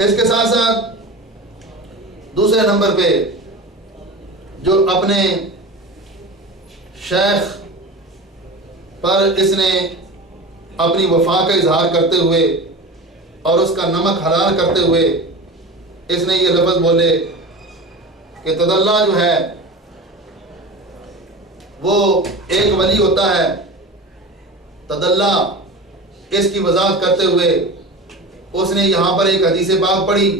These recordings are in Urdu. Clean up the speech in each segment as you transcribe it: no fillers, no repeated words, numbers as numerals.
اس کے ساتھ ساتھ دوسرے نمبر پہ جو اپنے شیخ پر اس نے اپنی وفا کا اظہار کرتے ہوئے اور اس کا نمک حلال کرتے ہوئے اس نے یہ لفظ بولے کہ تدلہ جو ہے وہ ایک ولی ہوتا ہے. تدلہ اس کی وضاحت کرتے ہوئے اس نے یہاں پر ایک حدیث پاک پڑھی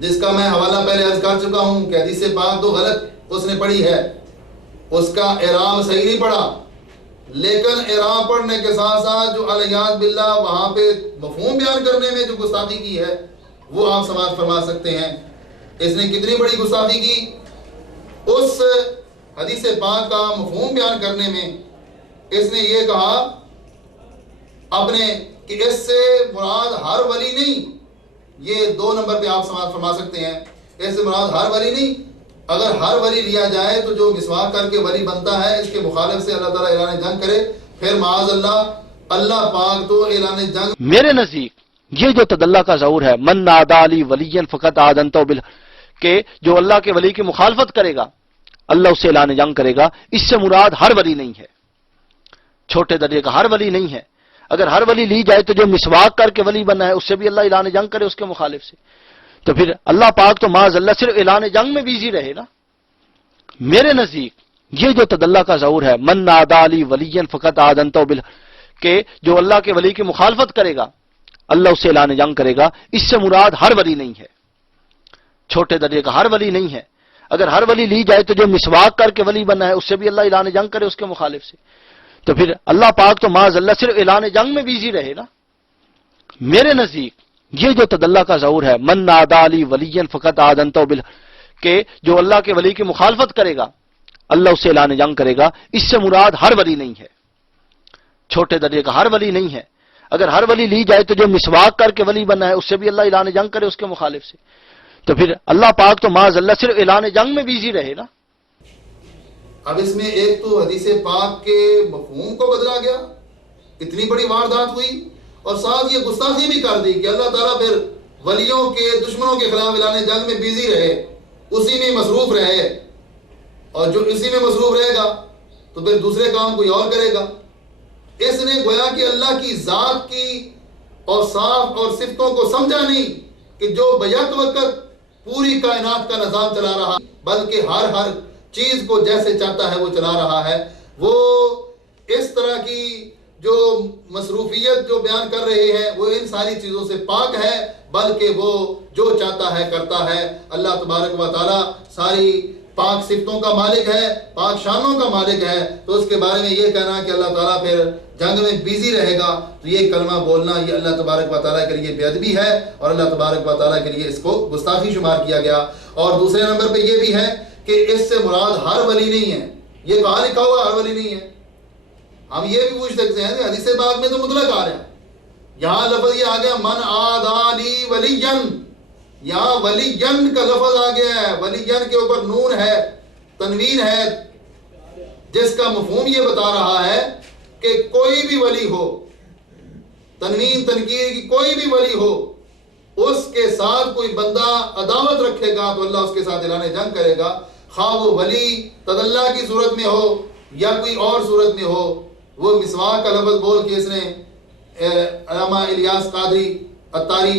جس کا میں حوالہ پہلے عرض کر چکا ہوں کہ حدیث پاک تو غلط اس نے پڑھی ہے، اس کا اعراب صحیح نہیں پڑھا، لیکن اعراب پڑھنے کے ساتھ ساتھ جو الیاذ باللہ وہاں پہ مفہوم بیان کرنے میں جو گستاخی کی ہے وہ آپ سماعت فرما سکتے ہیں. اس نے کتنی بڑی گستاخی کی، اس حدیث پاک کا مفہوم بیان کرنے میں اس نے یہ کہا اپنے کہ اس سے مراد ہر ولی نہیں. یہ 2 نمبر پہ آپ سماعت فرما سکتے ہیں. اس سے مراد ہر ولی نہیں، اگر ہر ولی لیا جائے تو جو مسواک کر کے ولی بنتا ہے اس کے مخالف سے اللہ تعالیٰ اعلان جنگ کرے، پھر معاذ اللہ پاک تو اعلان جنگ. میرے نزدیک یہ جو تدلہ کا ظہور ہے، من نادى لي وليا فقد آذنته بال، کہ جو اللہ کے ولی کی مخالفت کرے گا اللہ اسے اعلان جنگ کرے گا، اس سے مراد ہر ولی نہیں ہے، چھوٹے درجے کا ہر ولی نہیں ہے. اگر ہر ولی لی جائے تو جو مسواک کر کے ولی بنا ہے اس سے بھی اللہ اعلان جنگ کرے اس کے مخالف سے، تو پھر اللہ پاک تو معاذ اللہ صرف اعلان جنگ میں بیزی رہے نا. میرے نزدیک یہ جو تدلہ کا ظہور ہے، من نادى لي وليا فقد آذنته بال، کہ جو اللہ کے ولی کی مخالفت کرے گا اللہ اسے اعلان جنگ کرے گا، اس سے مراد ہر ولی نہیں ہے، چھوٹے درجے کا ہر ولی نہیں ہے. اگر ہر ولی لی جائے تو جو مسواک کر کے ولی بنا ہے اس سے بھی اللہ اعلان جنگ کرے اس کے مخالف سے، تو پھر اللہ پاک تو معاذ اللہ صرف اعلان جنگ میں بیزی رہے نا. میرے نزدیک یہ جو تدلہ کا ظہور ہے، من نادى لي وليا فقد آذنته بال، کہ جو اللہ کے ولی کی مخالفت کرے گا اللہ اسے اعلان جنگ کرے گا، اس سے مراد ہر ولی نہیں ہے، چھوٹے درجے کا ہر ولی نہیں ہے. اگر ہر ولی لی جائے تو جو مسواک کر کے ولی بنا ہے اس سے بھی اللہ اعلان جنگ کرے اس کے مخالف سے، تو پھر اللہ پاک تو معاذ اللہ صرف اعلان جنگ میں بیزی رہے نا. اب اس میں ایک تو حدیث پاک کے مفہوم کو بدلا گیا، اتنی بڑی واردات ہوئی، اور ساتھ یہ گستاخی بھی کر دی کہ اللہ تعالیٰ پھر ولیوں کے دشمنوں کے خلاف اعلان جنگ میں بیزی رہے، اسی میں مصروف رہے، اور جو اسی میں مصروف رہے گا تو پھر دوسرے کام کوئی اور کرے گا. اس نے گویا کہ اللہ کی ذات کی اوصاف اور صفتوں کو سمجھا نہیں کہ جو بیک وقت پوری کائنات کا نظام چلا رہا بلکہ ہر چیز کو جیسے چاہتا ہے وہ چلا رہا ہے. وہ اس طرح کی جو مصروفیت جو بیان کر رہے ہیں وہ ان ساری چیزوں سے پاک ہے، بلکہ وہ جو چاہتا ہے کرتا ہے. اللہ تبارک و تعالی ساری پاک صفتوں کا مالک ہے، پاک شانوں کا مالک ہے، تو اس کے بارے میں یہ کہنا کہ اللہ تعالیٰ پھر جنگ میں بیزی رہے گا، تو یہ کلمہ بولنا یہ اللہ تبارک و تعالیٰ کے لیے بے ادبی ہے اور اللہ تبارک و تعالیٰ کے لیے اس کو گستاخی شمار کیا گیا. اور دوسرے نمبر پہ یہ بھی ہے کہ اس سے مراد ہر ولی نہیں ہے. یہ کہاں لکھا ہوا ہر ولی نہیں ہے؟ ہم یہ بھی پوچھ سکتے ہیں کہ حدیث پاک میں تو مطلق آ رہا ہے، یہاں لفظ یہ آ گیا من عادى لي وليا، یہاں ولیین کا لفظ آ گیا ہے، ولیین کے اوپر نون ہے، تنوین ہے، جس کا مفہوم یہ بتا رہا ہے کہ کوئی بھی ولی ہو، تنوین تنکیر کی کوئی بھی ولی ہو، اس کے ساتھ کوئی بندہ عداوت رکھے گا تو اللہ اس کے ساتھ اعلان جنگ کرے گا، خواہ وہ ولی تدلہ کی صورت میں ہو یا کوئی اور صورت میں ہو. وہ مسواک کا لفظ بول کے اس نے علامہ الیاس قادری اتاری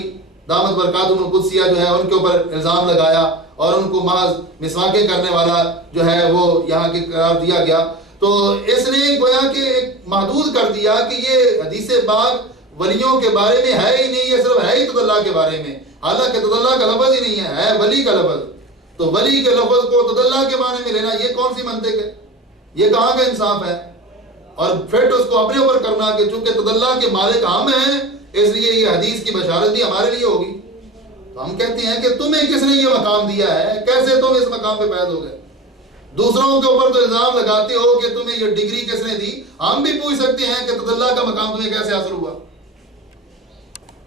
دامت برکاتہم القدسیہ جو ہے ان کے اوپر الزام لگایا اور ان کو محض مسواکیں کرنے والا جو ہے وہ یہاں کے قرار دیا گیا. تو اس نے گویا کہ ایک محدود کر دیا کہ یہ حدیث پاک ولیوں کے بارے میں ہے ہی نہیں، یہ صرف ہے ہی تدلہ کے بارے میں، حالانکہ تدلہ کا لفظ ہی نہیں ہے ولی کا لفظ. تو ولی کے لفظ کو تدلہ کے معنی میں لینا یہ کون سی منطق ہے؟ یہ کہاں کا انصاف ہے؟ اور پھر اس کو اپنے اوپر کرنا کہ چونکہ تدلہ کے مالک ہم ہیں اس لیے یہ حدیث کی بشارت بھی ہمارے لیے ہوگی. تو ہم کہتے ہیں کہ تمہیں کس نے یہ مقام دیا ہے؟ کیسے تم اس مقام پہ فائز ہو گئے؟ دوسروں کے اوپر تو الزام لگاتے ہو کہ تمہیں یہ ڈگری کس نے دی. ہم بھی پوچھ سکتے ہیں کہ تدلہ کا مقام تمہیں کیسے حاصل ہوا؟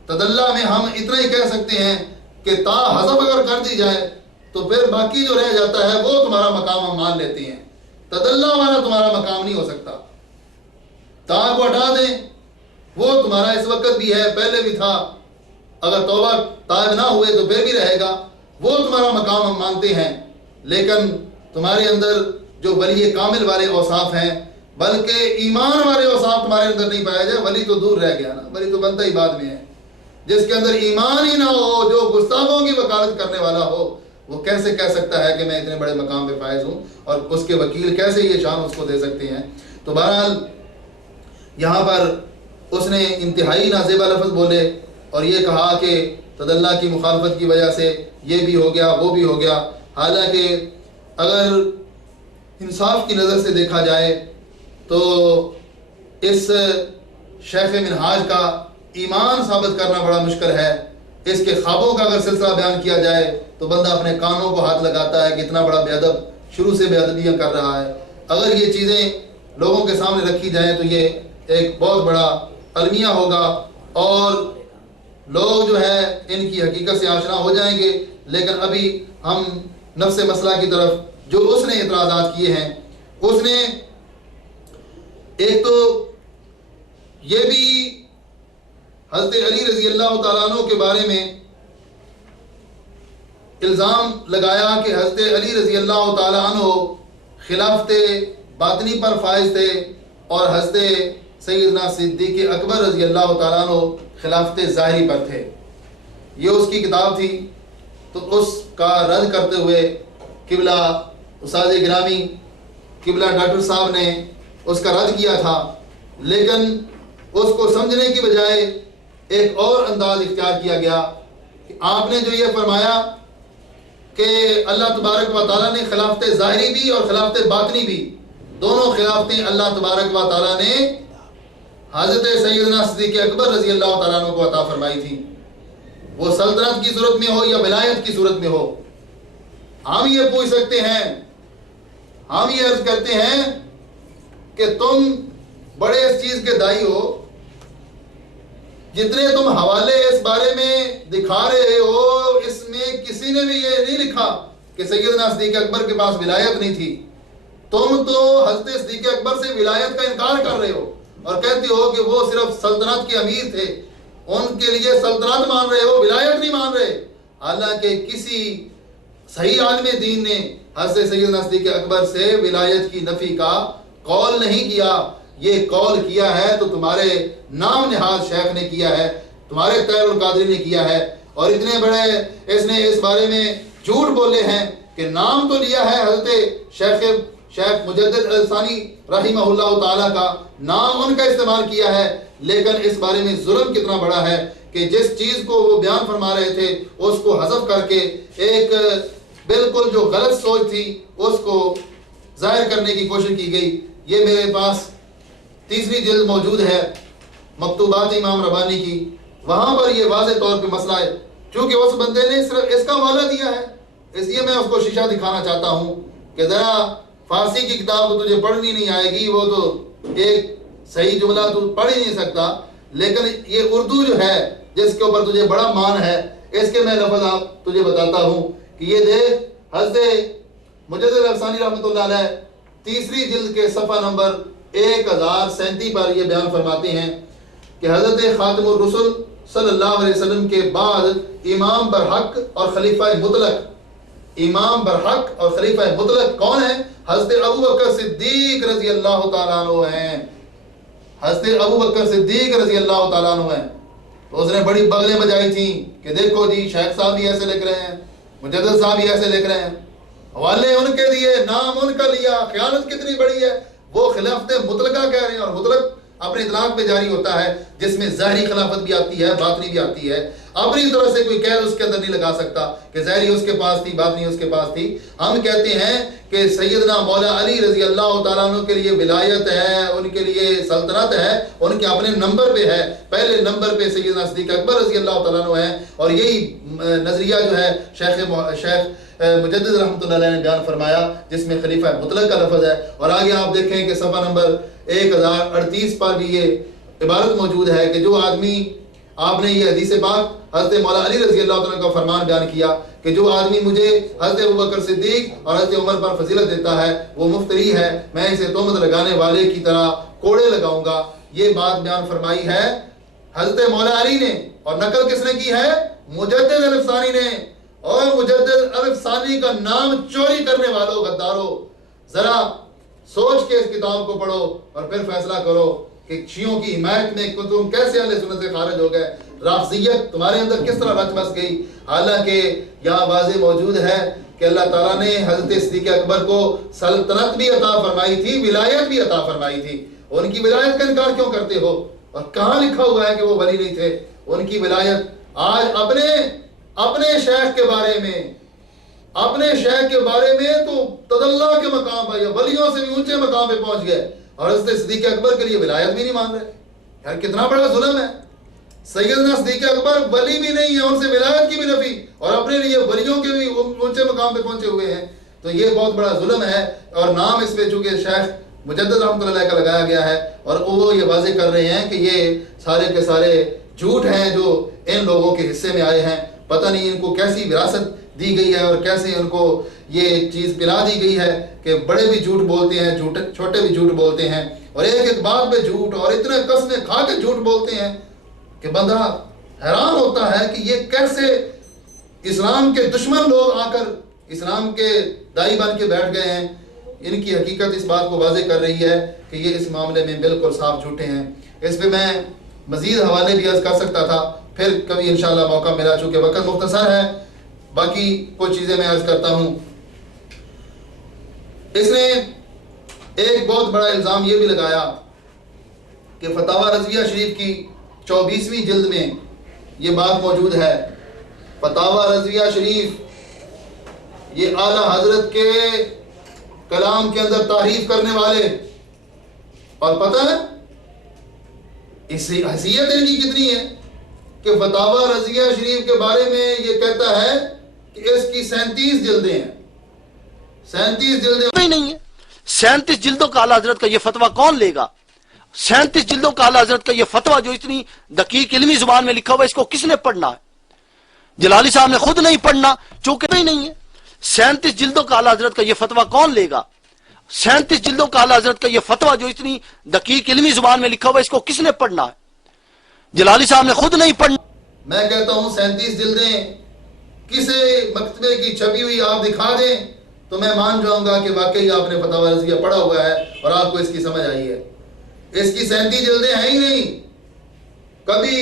تدلہ میں ہم اتنا ہی کہہ سکتے ہیں کہ تا حذف اگر کر دی جائے تو پھر باقی جو رہ جاتا ہے وہ تمہارا مقام ہم مان لیتے ہیں. تدلہ والا تمہارا مقام نہیں ہو سکتا. تا کو ہٹا دیں وہ تمہارا اس وقت بھی ہے، پہلے بھی تھا، اگر توبہ طائب نہ ہوئے تو پھر بھی رہے گا، وہ تمہارا مقام ہم مانتے ہیں، لیکن تمہارے اندر جو ولی کامل والے اوصاف ہیں، بلکہ ایمان والے اوصاف تمہارے اندر نہیں پایا جائے، ولی تو دور رہ گیا نا، ولی تو بنتا ہی بعد میں ہے۔ جس کے اندر ایمان ہی نہ ہو، جو گستاخوں کی وکالت کرنے والا ہو، وہ کیسے کہہ سکتا ہے کہ میں اتنے بڑے مقام پہ فائز ہوں، اور اس کے وکیل کیسے یہ شان اس کو دے سکتے ہیں؟ تو بہرحال یہاں پر اس نے انتہائی نازیبہ لفظ بولے اور یہ کہا کہ تدلہ کی مخالفت کی وجہ سے یہ بھی ہو گیا، وہ بھی ہو گیا۔ حالانکہ اگر انصاف کی نظر سے دیکھا جائے تو اس شیخ منہاج کا ایمان ثابت کرنا بڑا مشکل ہے۔ اس کے خوابوں کا اگر سلسلہ بیان کیا جائے تو بندہ اپنے کانوں کو ہاتھ لگاتا ہے کہ اتنا بڑا بے ادب شروع سے بے ادبیاں کر رہا ہے۔ اگر یہ چیزیں لوگوں کے سامنے رکھی جائیں تو یہ ایک بہت بڑا المیہ ہوگا اور لوگ جو ہے ان کی حقیقت سے آشنا ہو جائیں گے۔ لیکن ابھی ہم نفس مسئلہ کی طرف جو اس نے اعتراضات کیے ہیں، اس نے ایک تو یہ بھی حضرت علی رضی اللہ تعالیٰ عنہ کے بارے میں الزام لگایا کہ حضرت علی رضی اللہ تعالیٰ عنہ خلافت باطنی پر فائز تھے اور حضرت سیدنا صدیق اکبر رضی اللہ تعالیٰ عنہ خلافت ظاہری پر تھے۔ یہ اس کی کتاب تھی، تو اس کا رد کرتے ہوئے قبلہ استاد گرامی قبلہ ڈاکٹر صاحب نے اس کا رد کیا تھا، لیکن اس کو سمجھنے کی بجائے ایک اور انداز اختیار کیا گیا کہ آپ نے جو یہ فرمایا کہ اللہ تبارک و تعالیٰ نے خلافت ظاہری بھی اور خلافت باطنی بھی، دونوں خلافتیں اللہ تبارک و تعالیٰ نے حضرت سیدنا صدیق اکبر رضی اللہ تعالیٰ عنہ کو عطا فرمائی تھی، وہ سلطنت کی صورت میں ہو یا ولایت کی صورت میں ہو۔ ہم یہ پوچھ سکتے ہیں، ہم یہ عرض کرتے ہیں کہ تم بڑے اس چیز کے دائی ہو، جتنے تم حوالے اس بارے میں دکھا رہے ہو، اس میں کسی نے بھی یہ نہیں لکھا کہ سیدنا صدیق اکبر کے پاس ولایت نہیں تھی۔ تم تو حضرت صدیق اکبر سے ولایت کا انکار کر رہے ہو اور کہتے ہو کہ وہ صرف سلطنت کے امیر تھے، ان کے لیے سلطنت مان رہے ہو، ولایت نہیں مان رہے۔ حالانکہ کسی صحیح عالم دین نے حضرت سیدنا صدیق اکبر سے ولایت کی نفی کا قول نہیں کیا۔ یہ قول کیا ہے تو تمہارے نام نہاد شیخ نے کیا ہے، تمہارے طاہر القادری نے کیا ہے، اور اتنے بڑے اس نے اس بارے میں جھوٹ بولے ہیں کہ نام تو لیا ہے حضرت شیخ مجدد الثانی رحمہ اللہ تعالیٰ کا، نام ان کا استعمال کیا ہے، لیکن اس بارے میں ظلم کتنا بڑا ہے کہ جس چیز کو وہ بیان فرما رہے تھے اس کو حذف کر کے ایک بالکل جو غلط سوچ تھی اس کو ظاہر کرنے کی کوشش کی گئی۔ یہ میرے پاس تیسری جلد موجود ہے مکتوبات امام ربانی کی، وہاں پر یہ واضح طور پہ مسئلہ ہے، چونکہ اس بندے نے صرف اس کا حوالہ دیا ہے، اس لیے میں اس کو شیشہ دکھانا چاہتا ہوں کہ ذرا فارسی کی کتاب تو تجھے پڑھنی نہیں آئے گی، وہ تو ایک صحیح جملہ تو پڑھ ہی نہیں سکتا، لیکن یہ اردو جو ہے جس کے اوپر تجھے بڑا مان ہے، اس کے میں لفظ آپ تجھے بتاتا ہوں کہ یہ دیکھ حضرت مجدد الثانی رحمۃ اللہ علیہ تیسری جلد کے صفحہ نمبر 1037 پر یہ بیان فرماتے ہیں کہ حضرت خاتم الرسل صلی اللہ علیہ وسلم کے بعد امام برحق اور خلیفہ مطلق، امام برحق اور خلیفہ مطلق کون ہیں؟ حضرت ابو بکر صدیق رضی اللہ تعالیٰ عنہ ہیں، حضرت ابو بکر صدیق رضی اللہ تعالیٰ عنہ ہیں۔ تو اس نے بڑی بغلیں بجائی تھیں کہ دیکھو جی شیخ صاحب بھی ایسے لکھ رہے ہیں، مجدد صاحب بھی ایسے لکھ رہے ہیں، حوالے ان کے دیے، نام ان کا لیا، خیانت کتنی بڑی ہے۔ وہ خلافت مطلقہ کہہ رہے ہیں، اور مطلق اپنے اطلاق پہ جاری ہوتا ہے جس میں ظاہری خلافت بھی آتی ہے، باطنی بھی آتی ہے۔ اپنی طرح سے کوئی قید اس کے اندر نہیں لگا سکتا کہ ظاہری اس کے پاس تھی، باطنی اس کے پاس تھی۔ ہم کہتے ہیں کہ سیدنا مولا علی رضی اللہ تعالیٰ عنہ کے لیے ولایت ہے، ان کے لیے سلطنت ہے، ان کے اپنے نمبر پہ ہے، پہلے نمبر پہ سیدنا صدیق اکبر رضی اللہ تعالیٰ عنہ ہے، اور یہی نظریہ جو ہے شیخ مجدد رحمۃ اللہ علیہ نے بیان فرمایا جس میں خلیفہ مطلق کا لفظ ہے۔ اور آگے آپ دیکھیں کہ صفحہ نمبر 1038 پر بھی یہ عبارت موجود ہے کہ جو آدمی، آپ نے یہ حدیث پاک حضرت مولا علی رضی اللہ تعالیٰ کا فرمان بیان کیا کہ جو آدمی مجھے حضرت ابوبکر صدیق اور حضرت عمر پر فضیلت دیتا ہے وہ مفتری ہے، میں اسے تہمت لگانے والے کی طرح کوڑے لگاؤں گا۔ یہ بات بیان فرمائی ہے حضرت مولا علی نے، اور نقل کس نے کی ہے؟ مجدد الف ثانی نے۔ اور مجدد الف ثانی کا نام چوری کرنے والوں، غداروں، ذرا سوچ کے اس کتاب کو پڑھو اور پھر فیصلہ کرو کہ شیعوں کی حمایت میں تم کیسے اہل سنت سے خارج ہو گئے، رافضیت تمہارے اندر کس طرح رچ بس گئی۔ حالانکہ یہاں واضح موجود ہے کہ اللہ تعالیٰ نے حضرت صدیق اکبر کو سلطنت بھی عطا فرمائی تھی، ولایت بھی عطا فرمائی تھی، ان کی ولایت کا انکار کیوں کرتے ہو؟ اور کہاں لکھا ہوا ہے کہ وہ ولی نہیں تھے؟ ان کی ولایت آج اپنے شیخ کے بارے میں، اپنے شیخ کے بارے میں تو تدلہ کے مقام پر یا ولیوں سے بھی اونچے مقام پہ پہنچ گئے، اور حضرت صدیق اکبر کے لیے ولایت بھی نہیں مان رہے۔ یار کتنا بڑا ظلم ہے! سیدنا صدیق اکبر ولی بھی نہیں ہے، ان سے ولایت کی بھی نفی، اور اپنے لیے ولیوں کے بھی اونچے مقام پہ پہنچے ہوئے ہیں۔ تو یہ بہت بڑا ظلم ہے، اور نام اس پہ چونکہ شیخ مجدد رحمۃ اللہ علیہ کا لگایا گیا ہے، اور وہ یہ واضح کر رہے ہیں کہ یہ سارے کے سارے جھوٹ ہیں جو ان لوگوں کے حصے میں آئے ہیں۔ پتہ نہیں ان کو کیسی وراثت دی گئی ہے اور کیسے ان کو یہ چیز پلا دی گئی ہے کہ بڑے بھی جھوٹ بولتے ہیں، چھوٹے بھی جھوٹ بولتے ہیں، اور ایک ایک بات پہ جھوٹ، اور اتنے قسمیں کھا کے جھوٹ بولتے ہیں کہ بندہ حیران ہوتا ہے کہ یہ کیسے اسلام کے دشمن لوگ آ کر اسلام کے دائی بن کے بیٹھ گئے ہیں۔ ان کی حقیقت اس بات کو واضح کر رہی ہے کہ یہ اس معاملے میں بالکل صاف جھوٹے ہیں۔ اس پہ میں مزید حوالے بھی عرض کر سکتا تھا، پھر کبھی انشاءاللہ موقع ملا، چونکہ وقت مختصر ہے، باقی کچھ چیزیں میں عرض کرتا ہوں۔ اس نے ایک بہت بڑا الزام یہ بھی لگایا کہ فتاوی رضویہ شریف کی 24ویں جلد میں یہ بات موجود ہے۔ فتاوی رضویہ شریف یہ اعلیٰ حضرت کے کلام کے اندر تعریف کرنے والے، اور پتہ ہے اس سے حیثیت ان کی کتنی ہے کہ فتاوی رضویہ شریف کے بارے میں یہ کہتا ہے کہ اس کی 37 جلدیں ہیں۔ 37 جلدیں نہیں ہے۔ 37 جلدوں کا اعلیٰ حضرت کا یہ فتویٰ کون لے گا؟ 37 جلدوں کا اعلیٰ حضرت کا یہ فتویٰ جو اتنی دقیق علمی زبان میں لکھا ہوا ہے، اس کو کس نے پڑھنا ہے؟ جلالی صاحب نے خود نہیں پڑھنا، چونکہ نہیں ہے۔ 37 جلدوں کا اعلیٰ حضرت کا یہ فتویٰ کون لے گا؟ 37 جلدوں کا اعلیٰ حضرت کا یہ فتویٰ جو اتنی دقیق علمی زبان میں لکھا ہوا ہے، اس کو کس نے پڑھنا ہے؟ جلالی صاحب نے خود نہیں پڑھنا۔ میں کہتا ہوں 37 جلدیں کسی مکتبے کی چھپی ہوئی آپ دکھا دیں تو میں مان جاؤں گا کہ واقعی آپ نے فتاوی رضویہ پڑھا ہوا ہے اور آپ کو اس کی سمجھ آئی ہے۔ اس کی 37 جلدیں ہیں ہی نہیں، کبھی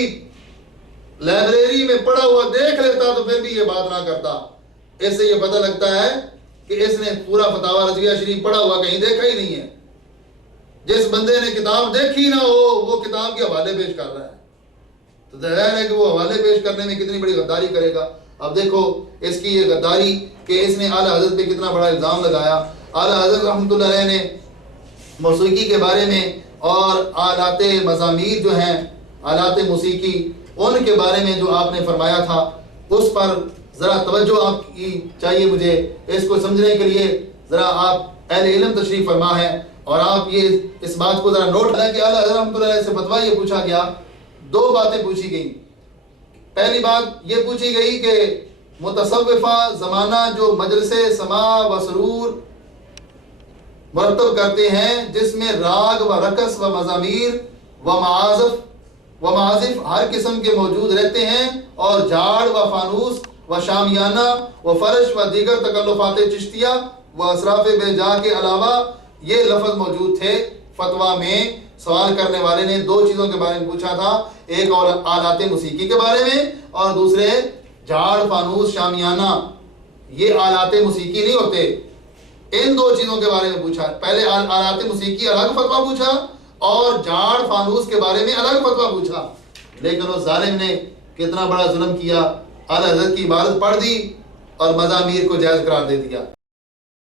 لائبریری میں پڑھا ہوا دیکھ لیتا تو پھر بھی یہ بات نہ کرتا۔ اس سے یہ پتہ لگتا ہے کہ اس نے پورا فتاوی رضویہ شریف پڑھا ہوا کہیں دیکھا ہی نہیں ہے۔ جس بندے نے کتاب دیکھی نہ ہو وہ کتاب کے حوالے پیش کر رہا ہے، تو ظاہر ہے کہ وہ حوالے پیش کرنے میں کتنی بڑی غداری کرے گا۔ اب دیکھو اس کی یہ غداری کہ اس نے اعلیٰ حضرت پہ کتنا بڑا الزام لگایا۔ اعلیٰ حضرت رحمۃ اللہ علیہ نے موسیقی کے بارے میں اور آلات مزامیر جو ہیں، آلات موسیقی، ان کے بارے میں جو آپ نے فرمایا تھا اس پر ذرا توجہ آپ کی چاہیے مجھے۔ اس کو سمجھنے کے لیے ذرا آپ اہل علم تشریف فرما ہے اور آپ یہ اس بات کو ذرا نوٹ کریں کہ اعلیٰ حضرت رحمۃ اللہ علیہ سے فتویٰ یہ پوچھا گیا، دو باتیں پوچھی گئیں۔ پہلی بات یہ پوچھی گئی کہ متصوفہ زمانہ جو مجلس سماع و سرور مرتب کرتے ہیں جس میں راگ و رقص و مزامیر و معازف ہر قسم کے موجود رہتے ہیں، اور جھاڑ و فانوس و شامیانہ و فرش و دیگر تکلفات چشتیہ و اسراف بے جا کے علاوہ یہ لفظ موجود تھے۔ فتویٰ میں سوال کرنے والے نے دو چیزوں کے بارے میں پوچھا تھا، ایک اور آلات موسیقی کے بارے میں اور دوسرے جھاڑ فانوس شامیانہ۔ یہ آلات موسیقی نہیں ہوتے، ان دو چیزوں کے بارے میں پوچھا۔ پہلے آلات موسیقی الگ فتویٰ پوچھا اور جھاڑ فانوس کے بارے میں الگ فتویٰ پوچھا، لیکن اس ظالم نے کتنا بڑا ظلم کیا، اعلیٰ حضرت کی عبارت پڑھ دی اور مزامیر کو جائز قرار دے دیا۔